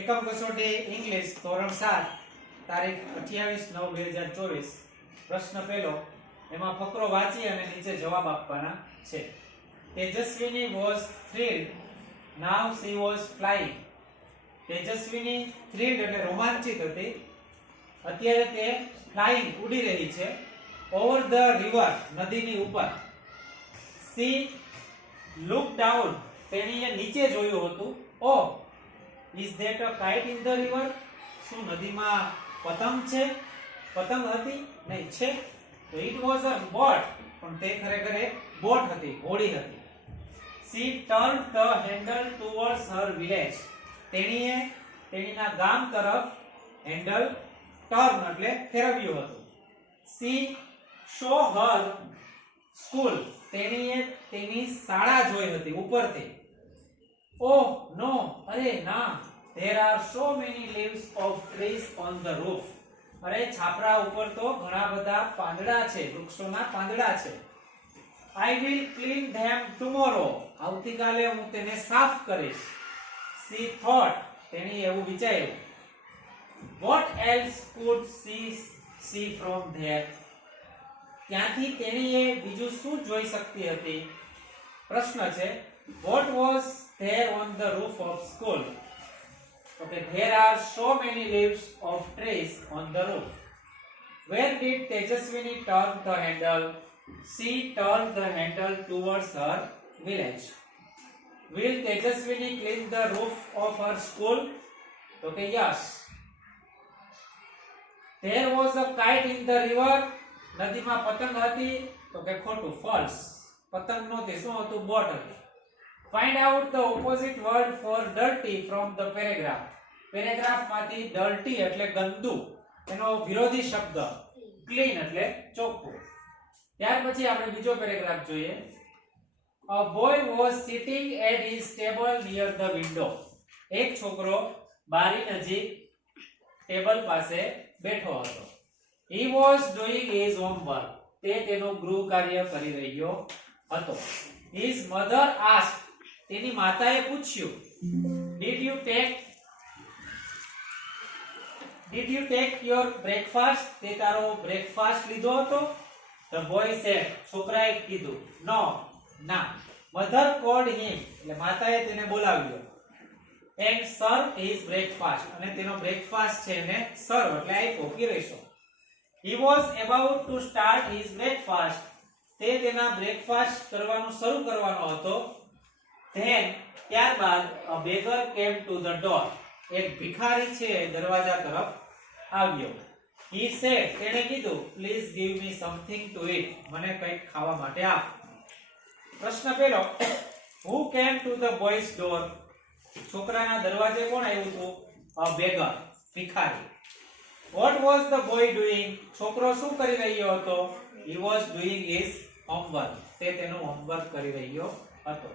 એકમ કસોટી ઇંગ્લિશ ધોરણ 7 તારીખ 28/9/2024 પ્રશ્ન પહેલો એમાં ફકરો વાંચી અને નીચે જવાબ આપવાના છે. તેજસ્વીની was thrilled, now she was flying. Tejaswini thrilled એટલે રોમાંચિત હતી, અત્યારે તે flying ઉડી રહી છે. over the river નદીની ઉપર. she looked down તેણીએ નીચે જોયું હતું. oh, is that a kite in the river? શું નદીમાં પતંગ છે? પતંગ હતી? નહીં છે. તો it was a boat, પણ તે ખરેખર એક બોટ હતી, હોડી હતી. she turned the handle towards her village. તેણીએ તેણીના ગામ તરફ હેન્ડલ ટર્ન એટલે ફેરવ્યું હતું. she saw her school. તેણીએ તેની શાળા જોઈ હતી ઉપરથી. oh no, અરે ના, there are so many leaves of trees on the roof. અરે છાપરા ઉપર તો ઘણા બધા પાંદડા છે, વૃક્ષોના પાંદડા છે. I will clean them tomorrow. આવતીકાલે હું તેને સાફ કરીશ. she thought. તેણી એવું વિચાર્યું. what else could she see from there? ત્યાંથી તેણીએ બીજું શું જોઈ શકતી હતી? પ્રશ્ન છે what was there on the roof of school? Okay, there are so many leaves of trees on the roof. Where did Tejaswini turn the handle? She turned the handle towards her village. Will Tejaswini clean the roof of her school? Okay, yes. There was a kite in the river. નદીમાં પતંગ હતી? તો કે ખોટું, false. પતંગ નહોતી, શું હતું? બોટ હતી. Find out the opposite word for dirty from the paragraph. Paragraph માંથી dirty એટલે ગંદુ, એનો વિરોધી શબ્દ clean એટલે ચોખ્ખું. ત્યાર પછી આપણે બીજો પેરેગ્રાફ જોઈએ. A boy was sitting at his table near the window. એક છોકરો બારી નજીક ટેબલ પાસે બેઠો હતો. He was doing his homework. તે તેનું ગૃહ કાર્ય કરી રહ્યો હતો. His mother asked. તેની માતાએ પૂછ્યું. Did you take your breakfast? તે તારો બ્રેકફાસ્ટ લીધો હતો? The boy said. છોકરાએ કીધું. No, ના. Mother called him. એટલે માતાએ તેને બોલાવ્યો. And served his breakfast. અને તેનો બ્રેકફાસ્ટ છે એને સર્વ એટલે આપ્યો, પીરસ્યો. He was about to start his breakfast. તે તેના બ્રેકફાસ્ટ કરવાનું શરૂ કરવાનો હતો. Then ત્યારબાદ a beggar came to the door. એક ભિખારી છે દરવાજા તરફ આવ્યો. He said. તેણે કીધું please give me something to eat. મને કંઈક ખાવા માટે આપ. પ્રશ્ન પહેલો who came to the boy's door? છોકરાના દરવાજે કોણ આવ્યું હતું? a beggar, ભિખારી. What was the boy doing? છોકરો શું કરી રહ્યો હતો? He was doing his homework. તે તેનું હોમવર્ક કરી રહ્યો હતો.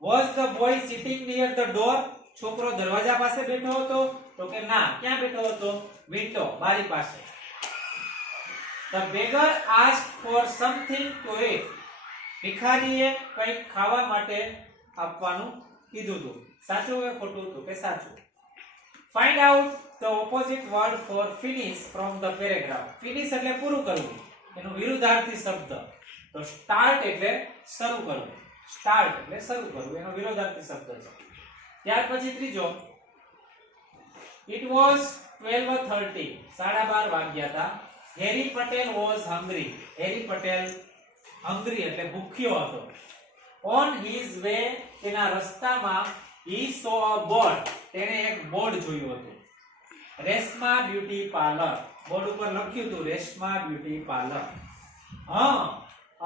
Was the boy sitting near the door? છોકરો દરવાજા પાસે બેઠો હતો? તો કે ના. ક્યાં બેઠો હતો? વિન્ડો, બારી પાસે. The beggar asked for something to eat. ભિખારીએ કંઈક ખાવા માટે આપવાનું કીધું હતું. સાચું કે ખોટું? તો કે સાચું. Find out the opposite word for finish from the paragraph. Finish એટલે પૂરું કરવું, એનો વિરુદ્ધાર્થી શબ્દ. તો start એટલે શરૂ કરવું. start એટલે શરૂ કરવું, એનો વિરુદ્ધાર્થી શબ્દ છે. ત્યાર પછી ત્રીજો it was 12:30. 12:30 વાગ્યા હતા. હેરી Patel was hungry. Harry Patel hungry એટલે ભૂખ્યો હતો. on his way તેના રસ્તામાં he saw a board. તેણે એક બોર્ડ જોયું હતું. Reshma beauty parlour. બોર્ડ ઉપર લખ્યું હતું Reshma beauty parlour.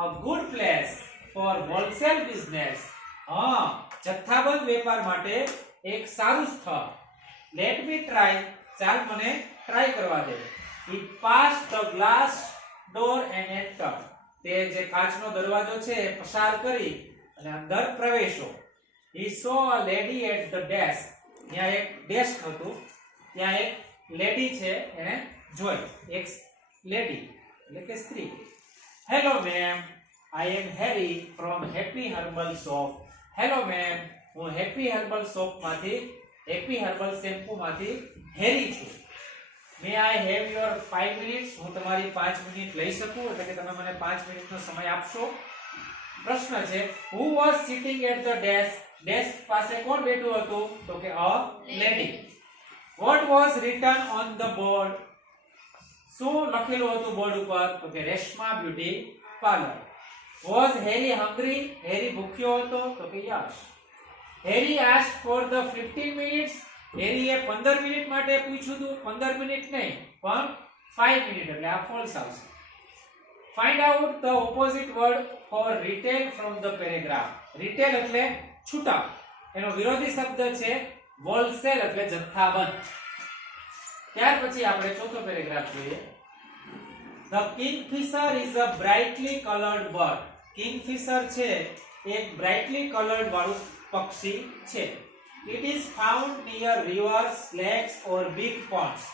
a good place for wholesale business. જથ્થાબંધ વેપાર માટે એક સારું સ્થળ. let me try. ચાલ મને ટ્રાય કરવા દે. he passed the glass door and entered. તે જે કાચનો દરવાજો છે એ પસાર કરી અને અંદર પ્રવેશ્યો. he saw a lady at the desk. ત્યાં એક ડેસ્ક હતું, ત્યાં એક લેડી છે એને જોઈ. એક લેડી એટલે કે સ્ત્રી. hello ma'am, I am Harry from Happy Herbal Shop. hello ma'am, હું હેપી હર્બલ શોપ માંથી હેપી હર્બલ શેમ્પુ માંથી હેરી છું. મે આઈ હેવ યોર 5 મિનિટ્સ? હું તમારી 5 મિનિટ લઈ શકું? એટલે કે તમે મને 5 મિનિટનો સમય આપશો. પ્રશ્ન છે who was sitting at the desk? Desk પાસે કોણ બેઠું હતું? તો કે a lady. What was written on the board? શું લખેલું હતું બોર્ડ ઉપર? તો કે Reshma beauty parlour. Was Harry hungry? હેરી ભૂખ્યો હતો? તો કે yes. Harry asked for the 15 minutes? હેરીએ 15 minute માટે પૂછ્યું હતું. 15 મિનિટ નહીં પણ 5 મિનિટ, એટલે આ ફોલ્સ આવશે. Find out the opposite word for retail from the paragraph. Retail એટલે છૂટા, એનો વિરોધી શબ્દ છે wholesale એટલે જથ્થાબંધ. ત્યાર પછી આપણે ચોથો પેરેગ્રાફ જોઈએ. The kingfisher is a brightly colored bird. Kingfisher છે એક brightly colored વાળું પક્ષી છે. It is found near rivers, lakes or big ponds.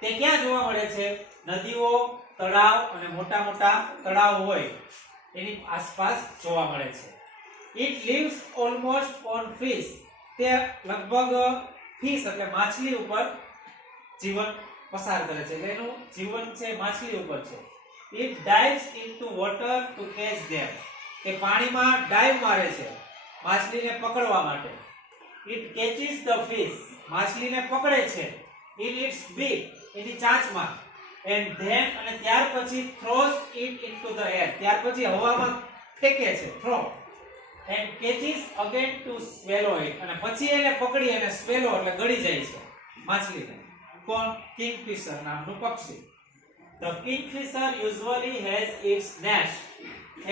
તે ક્યાં જોવા મળે છે? નદીઓ, તળાવ અને મોટા મોટા તળાવ હોય એની આસપાસ જોવા મળે છે. It lives almost on fish. તે લગભગ ફિશ એટલે માછલી ઉપર જીવન પસાર કરે છે. એટલે એનું જીવન છે માછલી ઉપર છે. It dives into water to catch them. તે પાણીમાં ડાઈવ મારે છે માછલીને પકડવા માટે. It catches the fish. માછલીને પકડે છે in its beak, any ચાંચમાં. And then અને ત્યાર પછી throws it into the air. ત્યાર પછી હવામાં ફેંકે છે, throw. And catches again to swallow it. અને પછી એને પકડી અને swallow એટલે ગળી જાય છે માછલીને. કોણ? કિંગફિશર નામનું પક્ષી. The kingfisher usually has its nest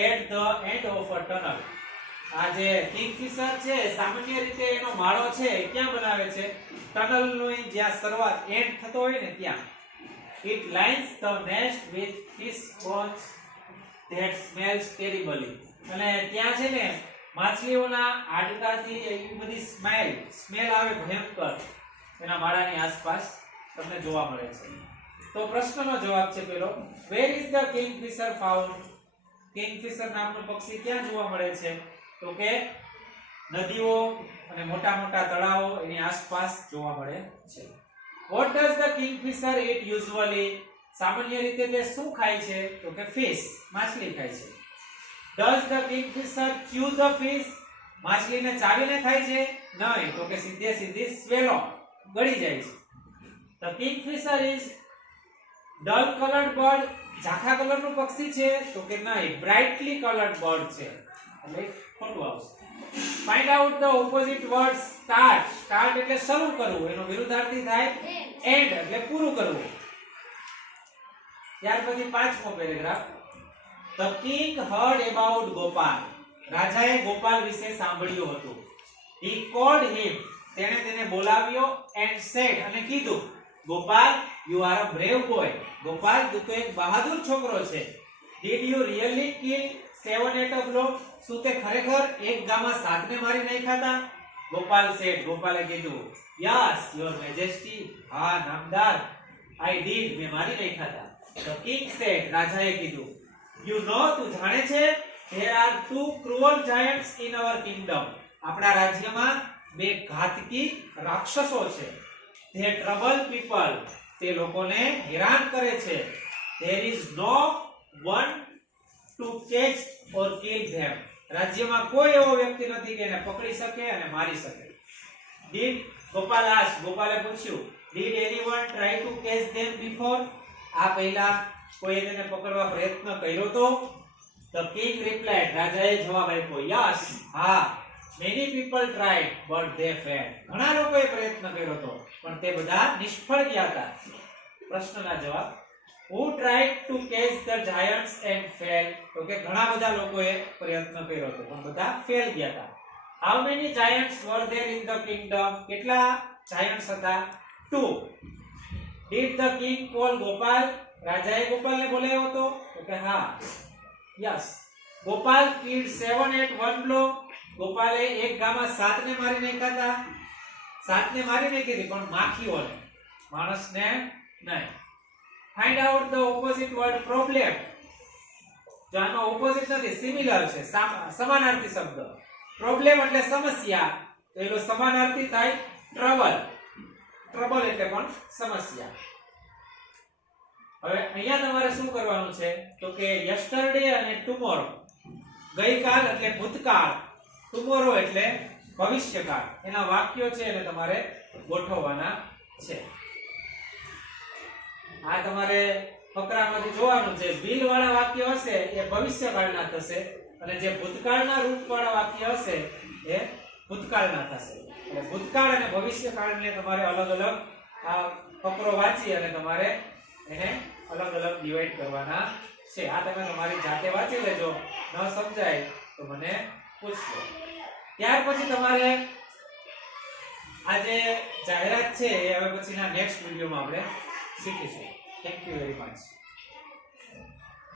at the end of a tunnel. આ જે કિંગફિશર છે સામાન્ય રીતે એનો માળો છે ક્યાં બનાવે છે? ટનલની જ્યાં શરૂઆત એન્ડ થતો હોય ને ત્યાં. It lines the nest with fish bones that smells terribly. અને ત્યાં છે ને માછલીઓના હાડકાથી એવી બધી સ્મેલ આવે ભયંકર એના માળાની આસપાસ તમને જોવા મળે છે. તો પ્રશ્નનો જવાબ છે પેલો, where is the kingfisher found? Kingfisher નામનું પક્ષી ક્યાં જોવા મળે છે? તો કે નદીઓ અને મોટા મોટા તળાવો એની આસપાસ જોવા મળે છે. What does the kingfisher eat usually? સામાન્ય રીતે તે શું ખાય છે? તો કે fish, માછલી ખાય છે. Does the kingfisher chew the fish? માછલીને ચાવીને ખાય છે? નહીં, તો કે સીધે સીધી swallow, ગળી જાય છે. The kingfisher is dull colored bird. ઝાંખા કલરનું પક્ષી છે? તો કે નહીં, brightly colored bird છે. એટલે ખોટું આવશે. Find out the opposite word. Start. Start એટલે શરૂ કરવું, એનો વિરુદ્ધાર્થી થાય end એટલે પૂરું કરવું. ત્યાર પછી પાંચમો paragraph. The king heard about Gopal. રાજાએ ગોપાલ વિશે સાંભળ્યું હતું. He called him. તેણે તેને બોલાવ્યો and said અને કીધું, Gopal, you are a brave boy. Gopal, તું તો એક બહાદુર છોકરો છે. Did you really kill 7 at a blow? શું તે ખરેખર એક ગામાં 7 ને મારી નાખ્યા હતા? ગોપાલ said. ગોપાલે કીધું, yes, your majesty. હા નામદાર, I did. મેં મારી નાખ્યા હતા. The king said. રાજાએ કીધું, you know, તું જાણે છે, there are 2 cruel giants in our kingdom. આપણા રાજ્યમાં 2 ઘાતકી રાક્ષસો છે. They trouble people. તે લોકોને હેરાન કરે છે. There is no one to catch or kill them. રાજ્યમાં કોઈ એવો વ્યક્તિ નથી કે એને પકડી શકે અને મારી શકે. Did Gopal ask. ગોપાલે પૂછ્યું, did anyone try to catch them before? આ પહેલા કોઈએ તેને પકડવા પ્રયત્ન કર્યો તો? The king replied. રાજાએ જવાબ આપ્યો, yes, હા, many people tried but they failed. ઘણા લોકોએ પ્રયત્ન કર્યો તો પણ તે બધા નિષ્ફળ ગયા હતા. પ્રશ્નના જવાબ, who tried to catch the giants and failed? તો કે ઘણા બધા લોકોએ પ્રયત્ન કર્યો તો પણ બધા ફેલ ગયા હતા. How many giants were there in the kingdom? કેટલા giants હતા? 2. Did the king call Gopal? રાજાએ ગોપાલને બોલાવ્યો હતો? તો કે હા, yes. Gopal killed 7 at one blow. ગોપાલે એક ગામાં 7 ને મારી નાખ્યા હતા. 7 ને મારી નાખી હતી પણ માખીઓને, માણસને નહીં. Find out the opposite word problem. જો આનો ઓપોઝિટ નથી, સિમિલર છે, સમાનાર્થી શબ્દ. પ્રોબ્લેમ એટલે સમસ્યા, તો એનો સમાનાર્થી થાય ટ્રબલ. ટ્રબલ એટલે પણ સમસ્યા. હવે અહીંયા તમારે શું કરવાનું છે તો કે યસ્ટરડે અને ટુમોરો, ગઈકાલ એટલે ભૂતકાળ, ટુમોરો એટલે ભવિષ્યકાળ, એના વાક્યો છે એને તમારે ગોઠવવાના છે. આ તમારે ફકરામાંથી જોવાનું છે. વિલ વાળા વાક્ય હશે એ ભવિષ્યકાળના થશે અને જે ભૂતકાળના રૂપ વાળા વાક્ય હશે એ ભૂતકાળના થશે. એટલે ભૂતકાળ અને ભવિષ્યકાળને તમારે અલગ અલગ આ ફકરો વાંચી અને તમારે એને અલગ અલગ ડિવાઈડ કરવાના છે. આ તમે તમારી જાતે વાંચી લેજો, ન સમજાય તો મને પૂછજો. ત્યાર પછી તમારે આ જે જાહેરાત છે એ હવે પછીના નેક્સ્ટ વિડીયોમાં આપણે શીખીશું. Thank you very much.